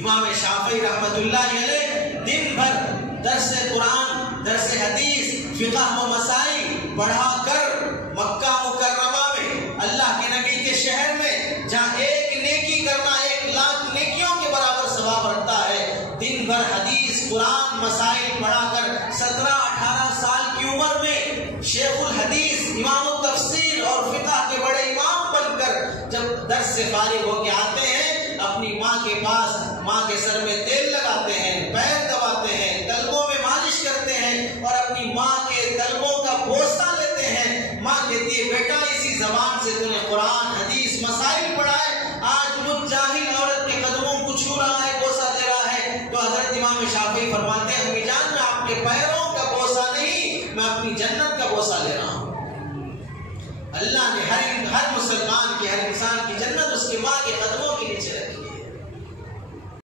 امام شافعی رحمت اللہ علیہ دن بھر درس قرآن، درس حدیث، فقہ و مسائل پڑھا کر مکہ مکرمہ میں اللہ کے نبی کے شہر میں جہاں ایک نیکی کرنا 1,00,000 نیکیوں کے برابر ثواب رکھتا ہے، دن بھر حدیث قرآن مسائل پڑھا کر 17-18 سال کی عمر میں شیخ الحدیث، امام التفسیر اور فقہ کے بڑے امام بن کر جب درس سے فارغ ہو کے آتے ہیں، اپنی ماں کے پاس ماں کے سر میں تیل لگاتے ہیں، پیر دباتے ہیں، تلبوں میں مالش کرتے ہیں اور اپنی ماں کے تلبوں کا بوسہ لیتے ہیں۔ ماں کہتی ہے بیٹا اسی زبان سے تو نے قرآن حدیث مسائل پڑھا ہے، آج مجھ جاہل عورت کے قدموں کو چھو رہا ہے، بوسہ دے رہا ہے۔ تو حضرت امام شافعی فرماتے ہیں امی جان میں آپ کے پیروں کا بوسہ نہیں، میں اپنی جنت کا بوسہ لے رہا ہوں۔ اللہ نے ہر مسلمان کی، ہر انسان کی جنت اس کی ماں کے قدموں